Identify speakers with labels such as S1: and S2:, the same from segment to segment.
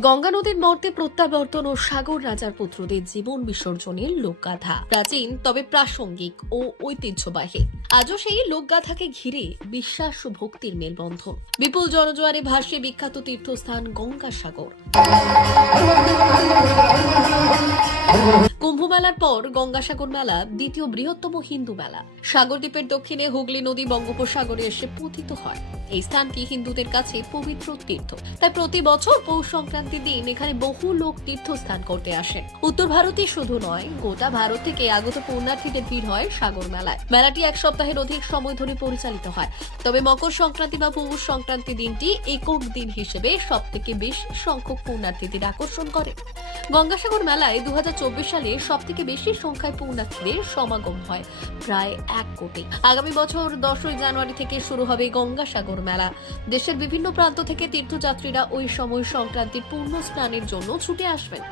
S1: গঙ্গা নদীর মর্তে প্রত্যাবর্তন ও সাগর রাজার পুত্রদের জীবন বিসর্জনের লোকগাথা। প্রাচীন, তবে প্রাসঙ্গিক ও ঐতিহ্যবাহী। আজও সেই লোকগাথাকে ঘিরে বিশ্বাস ও ভক্তির মেলবন্ধন। বিপুল জনজোয়ারে ভাসে বিখ্যাত তীর্থস্থান গঙ্গাসাগর। কুম্ভ মেলার পর গঙ্গাসাগর মেলা, দ্বিতীয় বৃহত্তম হিন্দু মেলা। সাগরদ্বীপের দক্ষিণে হুগলি নদী বঙ্গোপসাগরে এসে পতিত হয়। এই স্থানটি হিন্দুদের কাছে পবিত্র তীর্থ? তাই প্রতি বছর পৌষ সংক্রান্তির দিন এখানে বহু লোক তীর্থস্থান করতে আসেন উত্তর ভারতে শুধু নয়, গোটা ভারত থেকে আগত পুণ্যার্থীদের ভিড় হয় সাগর মেলায়। মেলাটি এক সপ্তাহের অধিক সময় ধরে পরিচালিত হয়। তবে মকর সংক্রান্তি বা পৌষ সংক্রান্তি দিনটি একক দিন হিসেবে সব থেকে বেশি সংখ্যক পুণ্যার্থীদের আকর্ষণ করে। গঙ্গাসাগর মেলায় দু হাজার চব্বিশ সালে সব থেকে বেশি সংখ্যায় পুণ্যার্থীদের সমাগম হয় প্রায় এক কোটি। আগামী বছর দশই জানুয়ারি থেকে শুরু হবে গঙ্গাসাগর মেলা। দেশের বিভিন্ন প্রান্ত থেকে তীর্থযাত্রীরা ওই সময় সংক্রান্তির পূর্ণ স্নানের জন্য ছুটে আসবেন।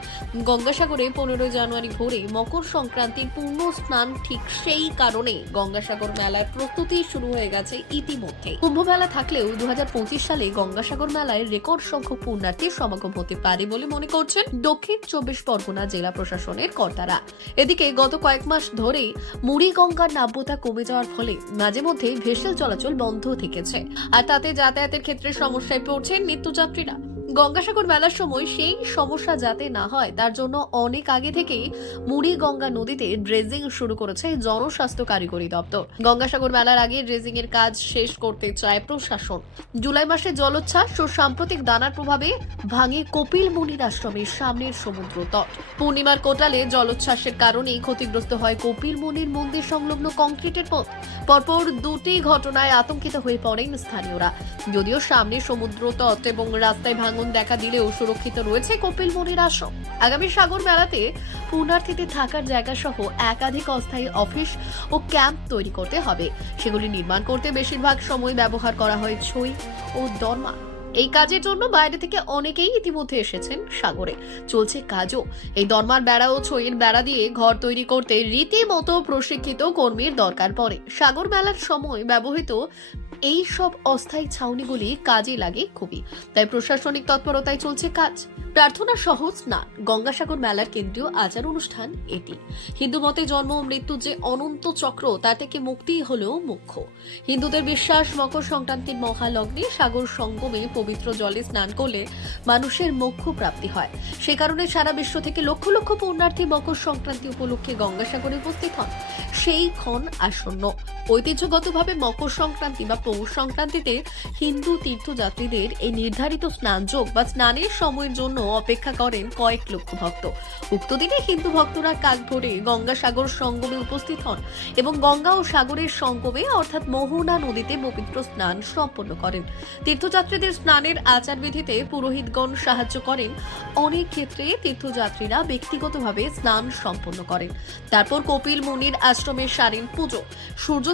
S1: গঙ্গাসাগরে পনেরোই জানুয়ারি ভোরে মকর সংক্রান্তির পূর্ণ স্নান ঠিক সেই কারণে গঙ্গাসাগর মেলার প্রস্তুতি শুরু হয়ে গেছে ইতিমধ্যে কুম্ভ মেলা থাকলেও দু হাজার পঁচিশ সালে গঙ্গাসাগর মেলায় রেকর্ড সংখ্যক পুণ্যার্থীর সমাগম হতে পারে বলে মনে করছেন দক্ষিণ চব্বিশ পরগনা জেলা প্রশাসনের কর্তারা এদিকে গত কয়েক মাস ধরেই মুড়ি গঙ্গার নাব্যতা কমে যাওয়ার ফলে মাঝে মধ্যে ভেসেল চলাচল বন্ধ থেকেছে। আর তাতে যাতায়াতের ক্ষেত্রে সমস্যায় পড়ছেন নিত্যযাত্রীরা। গঙ্গাসাগর মেলার সময় সেই সমস্যা যাতে না হয়, তার জন্য অনেক আগে থেকেই মুড়ি গঙ্গা নদীতে ড্রেজিং শুরু করেছে জনস্বাস্থ্য কারিগরি দপ্তর। গঙ্গাসাগর মেলার আগে ড্রেজিং এর কাজ শেষ করতে চায় প্রশাসন। জুলাই মাসে জলোচ্ছ্বাস ও সাম্প্রতিক দানার প্রভাবে ভাঙে কপিল মুনির আশ্রমের সামনের সমুদ্র তট। পূর্ণিমার কোটালে জলোচ্ছ্বাসের কারণেই ক্ষতিগ্রস্ত হয় কপিল মুনির মন্দির সংলগ্ন কংক্রিটের পথ। পরপর দুটি ঘটনায় আতঙ্কিত হয়ে পড়েন স্থানীয়রা। যদিও সামনে সমুদ্র তট এবং রাস্তায় ভাঙন দেখা দিলেও সুরক্ষিত রয়েছে কপিল মুনির আশ্রম আগামী সাগর মেলাতে পুণ্যার্থীদের থাকার জায়গা সহ একাধিক অস্থায়ী অফিস ও ক্যাম্প তৈরি করতে হবে। সেগুলি নির্মাণ করতে বেশিরভাগ সময় ব্যবহার করা হয় ছই ও দরমা। এই কাজের জন্য বাইরে থেকে অনেকেই ইতিমধ্যে এসেছেন সাগরে। চলছে কাজও। এই দরমার বেড়া ও ছইয়ের বেড়া দিয়ে ঘর তৈরি করতে রীতিমতো প্রশিক্ষিত কর্মীর দরকার পড়ে। সাগর মেলার সময় ব্যবহৃত এই সব অস্থায়ী ছাউনিগুলি কাজে লাগে খুবই। তাই প্রশাসনিক তৎপরতায় চলছে কাজ। প্রার্থনা সহজ না গঙ্গাসাগর মেলার কেন্দ্রীয় আচার অনুষ্ঠান এটি। হিন্দু মতে জন্ম মৃত্যু যে অনন্ত চক্র, তা থেকে মুক্তি হলেও মুখ্য। হিন্দুদের বিশ্বাস, মকর সংক্রান্তির মহালগ্নে সাগর সঙ্গমে পবিত্র জলে স্নান করলে মানুষের মোক্ষ প্রাপ্তি হয়। সে কারণে সারা বিশ্ব থেকে লক্ষ লক্ষ পুণ্যার্থী মকর সংক্রান্তি উপলক্ষে গঙ্গাসাগরে উপস্থিত হন। সেই ক্ষণ আসন্ন। ঐতিহ্যগতভাবে মকর সংক্রান্তি বা পৌষ সংক্রান্তিতে হিন্দু তীর্থযাত্রীদের এই নির্ধারিত স্নানযোগ বা স্নানের সময়ের জন্য অপেক্ষা করেন কয়েক লক্ষ ভক্ত। উক্ত দিনে হিন্দু ভক্তরা কাক ভরে গঙ্গাসাগর সঙ্গমে উপস্থিত হন এবং গঙ্গা ও সাগরের সঙ্গমে অর্থাৎ মোহনা নদীতে পবিত্র স্নান সম্পন্ন করেন। তীর্থযাত্রীদের স্নানের আচারবিধিতে পুরোহিতগণ সাহায্য করেন। অনেক ক্ষেত্রে তীর্থযাত্রীরা ব্যক্তিগতভাবে স্নান সম্পন্ন করেন। তারপর কপিল মুনির আশ্রমের সারেন পুজো।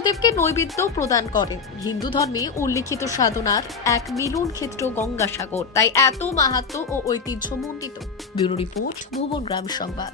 S1: সূর্যদেবকে নৈবেদ্য প্রদান করেন হিন্দু ধর্মে উল্লিখিত সাধনার এক মিলন ক্ষেত্র গঙ্গাসাগর। তাই এত মাহাত্ম ও ঐতিহ্য মন্ডিত ব্যুরো রিপোর্ট, ভুবন গ্রাম সংবাদ।